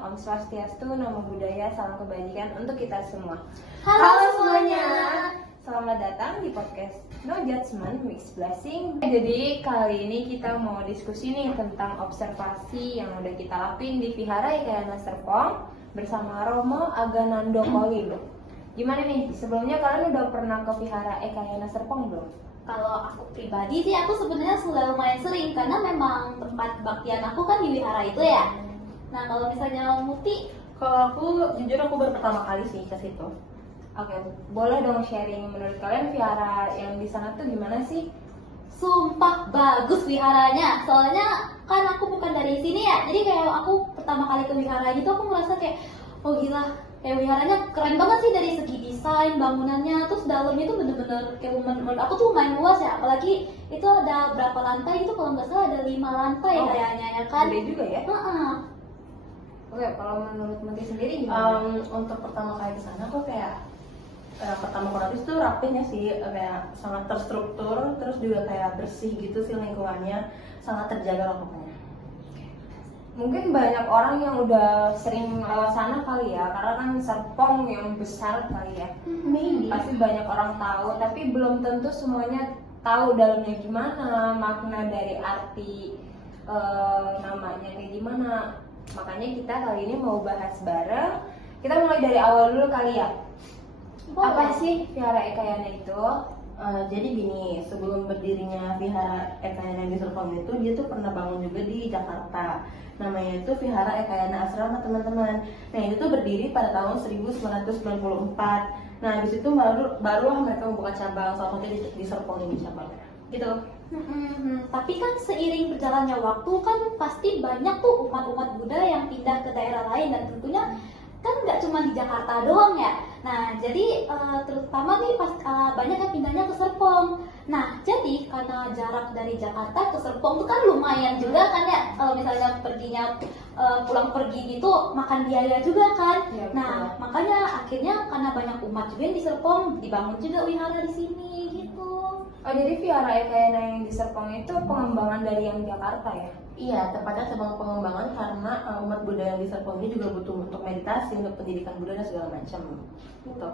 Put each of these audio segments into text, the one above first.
Om Swastiastu, Namo Buddhaya, Salam Kebajikan untuk kita semua. Halo semuanya. Selamat datang di podcast No Judgment Mixed Blessing. Jadi kali ini kita mau diskusi nih tentang observasi yang udah kita lakuin di Vihara Ekayana Serpong bersama Romo Aganando Kolilo. Gimana nih? Sebelumnya kalian udah pernah ke Vihara Ekayana Serpong belum? Kalau aku pribadi sih, aku sebenarnya sudah lumayan sering karena memang tempat baktian aku kan di wihara itu ya. Nah, kalau misalnya Muti, Kalau aku, jujur aku baru pertama kali sih ke situ. Oke, boleh dong sharing menurut kalian Vihara yang di sana tuh gimana sih? sumpah bagus wiharanya. Soalnya kan aku bukan dari sini ya, jadi kayak aku pertama kali ke wihara itu aku merasa kayak, oh gila, kayak wiharanya keren banget sih dari segi desain bangunannya. Terus dalamnya tuh bener-bener kayak menurut aku tuh lumayan luas ya. Apalagi itu ada berapa lantai itu, kalau nggak salah ada 5 lantai kayaknya ya kan. Gede juga ya? Heeh. Oke, kalau menurut Menti sendiri gimana? Untuk pertama kali ke sana aku kayak pertama kali itu rapihnya sih, kayak sangat terstruktur, terus juga kayak bersih gitu sih lingkungannya, sangat terjaga lah pokoknya. Mungkin banyak orang yang udah sering lewat sana kali ya, karena kan Serpong yang besar kali ya. Maybe. Pasti banyak orang tahu, tapi belum tentu semuanya tahu dalamnya gimana, makna dari arti namanya kayak gimana. Makanya kita kali ini mau bahas bareng. Kita mulai dari awal dulu kali ya. Apa sih Vihara Ekayana itu? Jadi gini, sebelum berdirinya Vihara Ekayana di Serpong itu, dia tuh pernah bangun juga di Jakarta. Namanya itu Vihara Ekayana Asrama, teman-teman. Nah, itu tuh berdiri pada tahun 1994. Nah, di situ barulah mereka membuka cabang, salah satunya di Serpong ini cabangnya. Gitu. Tapi kan seiring berjalannya waktu kan pasti banyak tuh umat-umat Buddha yang pindah ke daerah lain, dan tentunya kan nggak cuma di Jakarta doang ya. Nah, jadi terutama nih banyak yang pindahnya ke Serpong. Nah, jadi karena jarak dari Jakarta ke Serpong itu kan lumayan juga kan ya. Kalau misalnya perginya pulang pergi gitu makan biaya juga kan. Ya, Nah, makanya akhirnya karena banyak umat juga yang di Serpong, dibangun juga wihara di sini gitu. Oh, jadi Vihara Ekayana yang di Serpong itu pengembangan dari yang Jakarta ya? Iya, tepatnya cabang pengembangan karena umat Buddha yang di Serpong ini juga butuh untuk meditasi, untuk pendidikan Buddha dan segala macam. Gitu.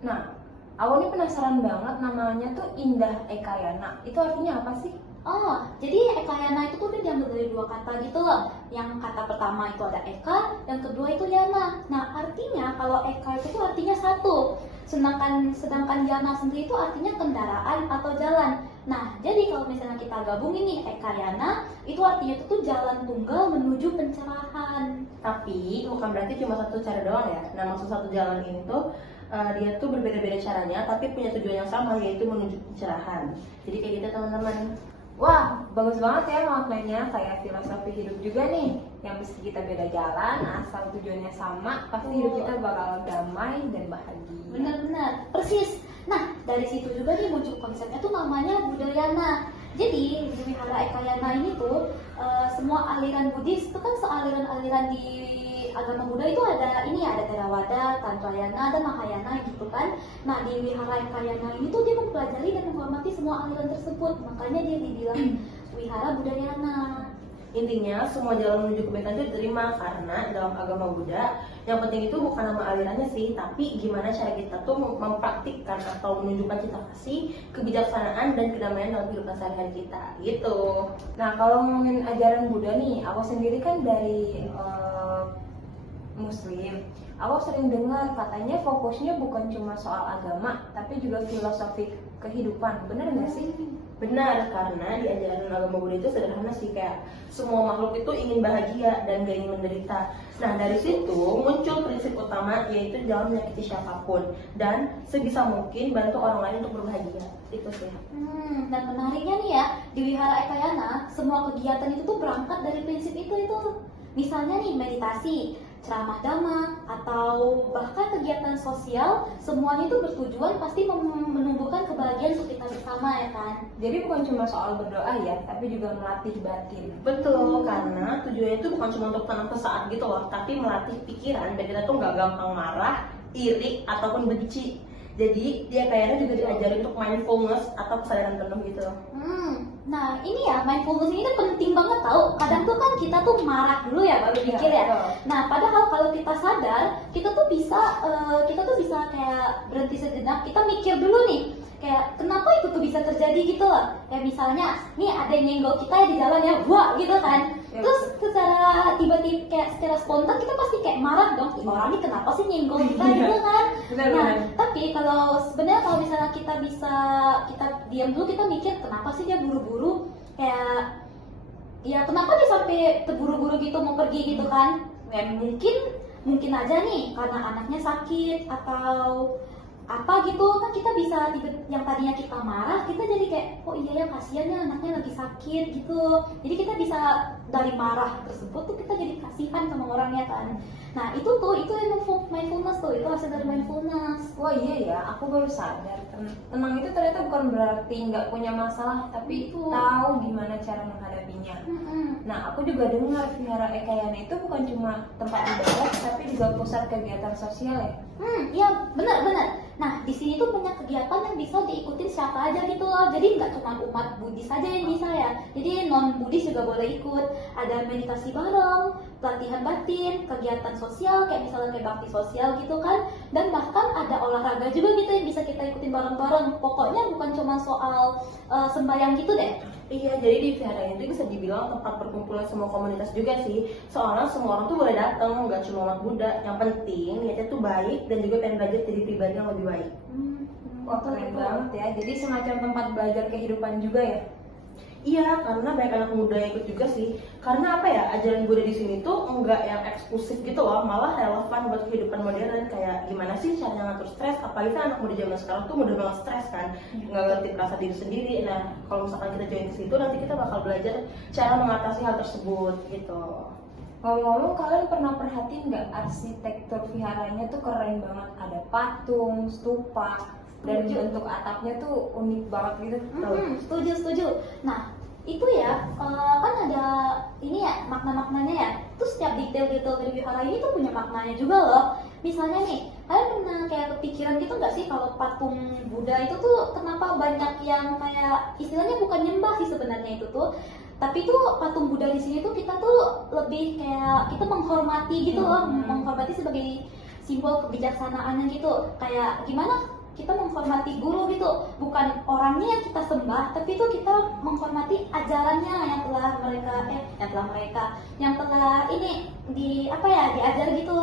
Nah, awalnya penasaran banget namanya tuh Indah Ekayana. Itu artinya apa sih? Oh, jadi Ekayana itu tuh dia diambil dari 2 kata gitu loh. Yang kata pertama itu ada Eka, yang kedua itu Yana. Nah, artinya kalau Eka itu tuh artinya satu. Sedangkan Yana sendiri itu artinya kendaraan atau jalan. Nah, jadi kalau misalnya kita gabungin nih Ekayana, itu artinya itu tuh jalan tunggal menuju pencerahan. Tapi bukan berarti cuma satu cara doang ya. Nah, maksud satu jalan ini tuh dia tuh berbeda-beda caranya, tapi punya tujuan yang sama, yaitu menuju pencerahan. Jadi kayak gitu, teman-teman. Wah, bagus banget ya maknanya. Kayak filosofi hidup juga nih. Yang meski kita beda jalan, asal tujuannya sama, pasti hidup kita bakal damai dan bahagia. Benar-benar, persis. Nah, dari situ juga nih muncul konsepnya tuh namanya Buddhayana. Jadi di Wihara Ekayana ini tuh semua aliran Buddhis itu kan sealiran-aliran di agama Buddha itu ada Theravada, Tantrayana, dan Mahayana gitu kan. Nah, di Wihara Ekayana ini tuh dia mempelajari dan menghormati semua aliran tersebut. Makanya dia dibilang Wihara Buddhayana. Intinya, semua jalan menuju kebaikan itu diterima karena dalam agama Buddha yang penting itu bukan nama alirannya sih, tapi gimana cara kita tuh mempraktikkan atau menunjukkan cita kasih, kebijaksanaan, dan kedamaian dalam kehidupan sehari-hari kita gitu. Nah, kalau ngomongin ajaran Buddha nih, aku sendiri kan dari Muslim. Aku sering dengar katanya fokusnya bukan cuma soal agama, tapi juga filosofi kehidupan. Bener nggak sih? Benar, karena di ajaran agama Buddha itu sederhana sih, kayak semua makhluk itu ingin bahagia dan gak ingin menderita. Nah, dari situ muncul prinsip utama, yaitu jangan menyakiti siapapun dan sebisa mungkin bantu orang lain untuk berbahagia. Itu sih. Dan menariknya nih ya, di Wihara Ekayana semua kegiatan itu tuh berangkat dari prinsip itu. Misalnya nih meditasi, ceramah dhamma, atau bahkan kegiatan sosial, semuanya itu bertujuan pasti menumbuhkan kebahagiaan untuk kita bersama ya kan. Jadi bukan cuma soal berdoa ya, tapi juga melatih batin. Betul, karena tujuannya itu bukan cuma untuk tenang sesaat gitu loh, tapi melatih pikiran biar kita tuh nggak gampang marah, iri, ataupun benci. Jadi dia kayaknya juga diajarin untuk mindfulness atau kesadaran penuh gitu. Nah ini ya mindfulness ini kan penting banget tau. Kadang tuh kan kita tuh marah dulu ya baru mikir ya. betul. Nah padahal kalau kita sadar kita tuh bisa kayak berhenti sejenak. Kita mikir dulu nih kayak kenapa itu tuh bisa terjadi gitu loh. Kayak misalnya nih ada yang nyenggol kita ya di jalan ya, wah gitu kan. Ya, Terus secara tiba-tiba kayak secara spontan kita pasti kayak marah dong. Ih, orang ini kenapa sih nyenggol kita gitu kan. Benar, Nah, benar. tapi sebenarnya kalau misalnya kita diam dulu, kita mikir kenapa sih dia buru-buru, kayak ya kenapa dia sampai terburu-buru gitu mau pergi gitu kan. Ya mungkin aja nih karena anaknya sakit atau apa gitu kan, kita bisa yang tadinya kita marah kita jadi kayak oh iya ya kasihan ya anaknya lagi sakit gitu, jadi kita bisa dari marah tersebut tuh kita jadi kasihan sama orangnya kan. Nah itu mindfulness tuh, itu hasil dari mindfulness. Wah iya ya, aku baru sadar tenang itu ternyata bukan berarti nggak punya masalah, tapi Betul. tahu gimana cara menghadapinya. Nah aku juga dengar Vihara Ekayana itu bukan cuma tempat ibadah, tapi juga pusat kegiatan sosial ya. Iya benar. Nah di sini tuh banyak kegiatan yang bisa diikutin siapa aja gitu loh. Jadi nggak cuma umat Buddhis saja yang bisa ya. Jadi non Buddhis juga boleh ikut. Ada meditasi bareng, pelatihan batin, kegiatan sosial kayak misalnya kayak bakti sosial gitu kan. Dan bahkan ada olahraga juga gitu yang bisa kita ikutin bareng-bareng. Pokoknya bukan cuma soal sembahyang gitu deh. Iya, jadi di Vihara itu bisa dibilang tempat perkumpulan semua komunitas juga sih. Soalnya semua orang tuh boleh datang, nggak cuma umat Buddha. Yang penting niatnya tuh baik dan juga pengen belajar jadi pribadi yang lebih baik. Wah keren banget ya, jadi semacam tempat belajar kehidupan juga ya. Iya, karena banyak anak muda yang ikut juga sih. Karena apa ya, ajaran Buddha di sini tuh enggak yang eksklusif gitu loh, malah relevan buat kehidupan modern. Kayak gimana sih cara ngatur stres, apalagi kan anak muda zaman sekarang tuh mudah banget stres kan, nggak ngerti perasaan diri sendiri. Nah, kalau misalkan kita join ke situ, nanti kita bakal belajar cara mengatasi hal tersebut gitu. Ngomong-ngomong, kalian pernah perhatiin nggak arsitektur viharanya tuh keren banget, ada patung, stupa, dan bentuk atapnya tuh unik banget gitu. Setuju. Nah itu ya kan ada ini ya makna-maknanya ya. Terus setiap detail-detail dari vihara ini tuh punya maknanya juga loh. Misalnya nih, kalian pernah kayak kepikiran gitu nggak sih kalau patung Buddha itu tuh kenapa banyak yang kayak istilahnya bukan nyembah sih sebenarnya itu tuh, tapi tuh patung Buddha di sini tuh kita tuh lebih kayak kita menghormati gitu loh, menghormati sebagai simbol kebijaksanaannya gitu. Kayak gimana? Kita menghormati guru gitu, bukan orangnya yang kita sembah, tapi itu kita menghormati ajarannya yang telah ini diajar gitu.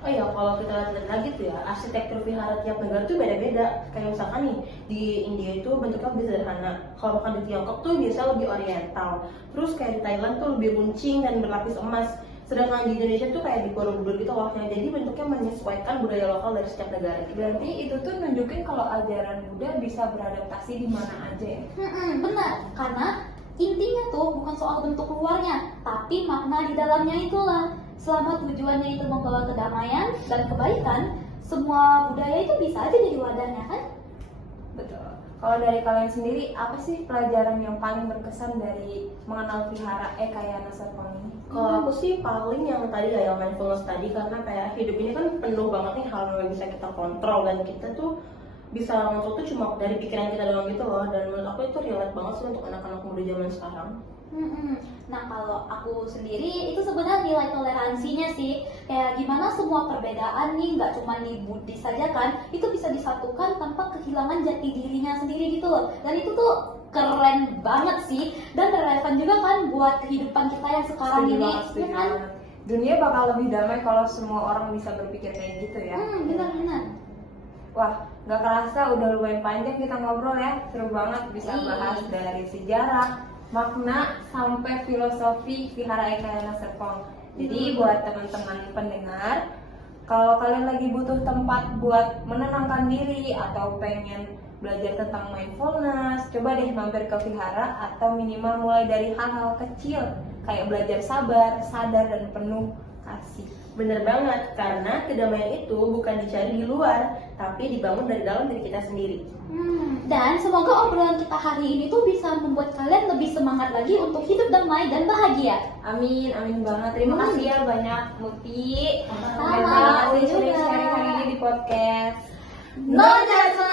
Oh iya, kalau kita lihat lagi tuh ya, arsitektur vihara tiap negara tuh beda-beda. Kayak misalkan nih, di India itu bentuknya lebih sederhana. Kalau bahkan di Tiongkok tuh biasa lebih oriental. Terus kayak di Thailand tuh lebih runcing dan berlapis emas. Sedangkan di Indonesia tuh kayak di Borobudur gitu loh, yang jadi bentuknya menyesuaikan budaya lokal dari setiap negara. Berarti itu tuh nunjukin kalau ajaran Buddha bisa beradaptasi di mana aja ya. Benar, karena intinya tuh bukan soal bentuk luarnya, tapi makna di dalamnya itulah. Selama tujuannya itu membawa kedamaian dan kebaikan, semua budaya itu bisa aja jadi wadahnya kan? Betul. Kalau dari kalian sendiri, apa sih pelajaran yang paling berkesan dari mengenal Vihara Ekayana Serpong ini? Kalau aku sih paling yang tadi ya, yang mindfulness tadi, karena kayak hidup ini kan penuh banget nih hal yang bisa kita kontrol, dan kita tuh bisa ngontrol tuh cuma dari pikiran kita doang gitu loh. Dan menurut aku itu relate banget sih untuk anak-anak muda zaman sekarang. Nah kalau aku sendiri itu sebenarnya nilai toleransinya sih, kayak gimana semua perbedaan nih nggak cuma di Buddhis saja kan, itu bisa disatukan tanpa kehilangan jati dirinya sendiri gitu loh. Dan itu tuh keren banget sih, dan relevan juga kan buat kehidupan kita yang sekarang ini, ya kan? Dunia bakal lebih damai kalau semua orang bisa berpikir kayak gitu ya. Benar. Wah, nggak kerasa udah lumayan panjang kita ngobrol ya, seru banget bisa bahas dari sejarah, makna sampai filosofi Vihara Ekayana Serpong. Jadi buat teman-teman pendengar, kalau kalian lagi butuh tempat buat menenangkan diri atau pengen belajar tentang mindfulness, coba deh mampir ke Vihara, atau minimal mulai dari hal-hal kecil kayak belajar sabar, sadar, dan penuh kasih. Bener banget, karena kedamaian itu bukan dicari di luar, tapi dibangun dari dalam diri kita sendiri. Dan semoga obrolan kita hari ini tuh bisa membuat kalian lebih semangat lagi untuk hidup damai dan bahagia. Amin, amin banget. Terima kasih ya banyak Muti. Sama, Udah juga. sharing hari ini di podcast. No judgment.